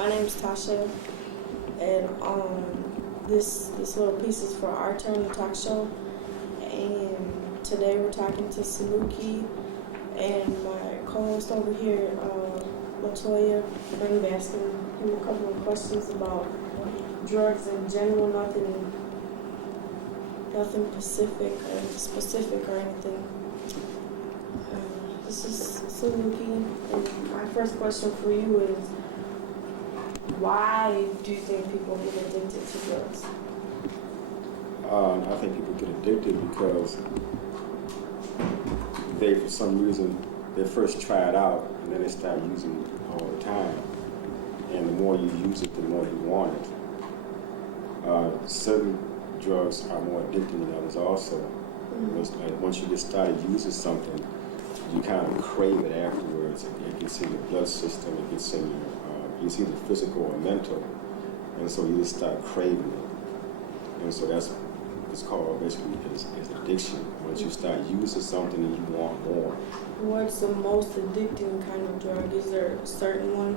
My name's Tasha, and this little piece is for Our Turn, the talk show. And today we're talking to Suluki and my co-host over here, Latoya. We're going to be asking him a couple of questions about drugs in general, nothing specific or anything. This is Suluki, and my first question for you is, why do you think people get addicted to drugs? I think people get addicted because they, for some reason, they first try it out and then they start using it all the time. And the more you use it, the more you want it. Certain drugs are more addicting than others also. It's like once you get started using something, you kind of crave it afterwards. It gets in your blood system, it gets in your, it's either physical or mental. And so you just start craving it. And so that's it's called basically is addiction. Once you start using something and you want more. What's the most addicting kind of drug? Is there a certain one?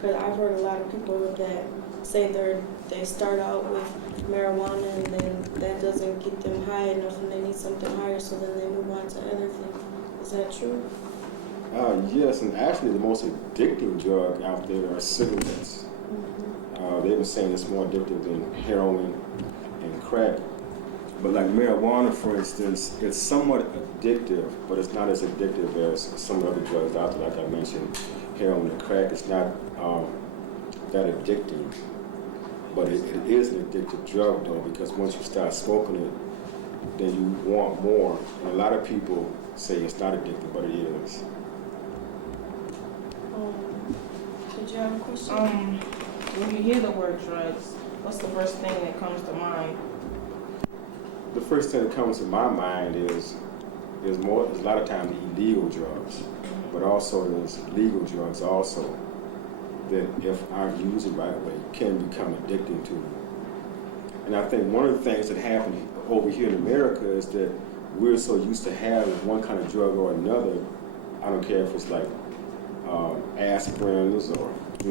Because I've heard a lot of people that say they start out with marijuana and then that doesn't get them high enough and they need something higher, so then they move on to other things. Is that true? Yes, and actually the most addicting drug out there are cigarettes. They've been saying it's more addictive than heroin and crack. But like marijuana, for instance, it's somewhat addictive, but it's not as addictive as some other drugs out there. Like I mentioned, heroin and crack, it's not that addicting. But it is an addictive drug, though, because once you start smoking it, then you want more. And a lot of people say it's not addictive, but it is. Did you have a question? When you hear the word drugs, what's the first thing that comes to mind? The first thing that comes to my mind is there's a lot of times illegal drugs, but also there's legal drugs also that if aren't used the right way can become addicting to you. And I think one of the things that happen over here in America is that we're so used to having one kind of drug or another. I don't care if it's like aspirins or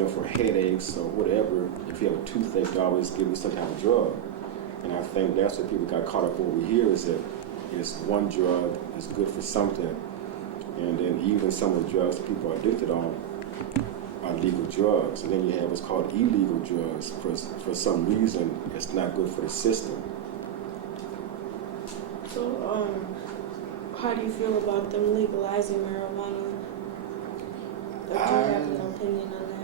for headaches or whatever. If you have a toothache, they always give you some kind of drug. And I think that's what people got caught up over here is that it's one drug is good for something, and then even some of the drugs that people are addicted on are legal drugs. And then you have what's called illegal drugs. For some reason, it's not good for the system. So, how do you feel about them legalizing marijuana? Do you have an opinion on that?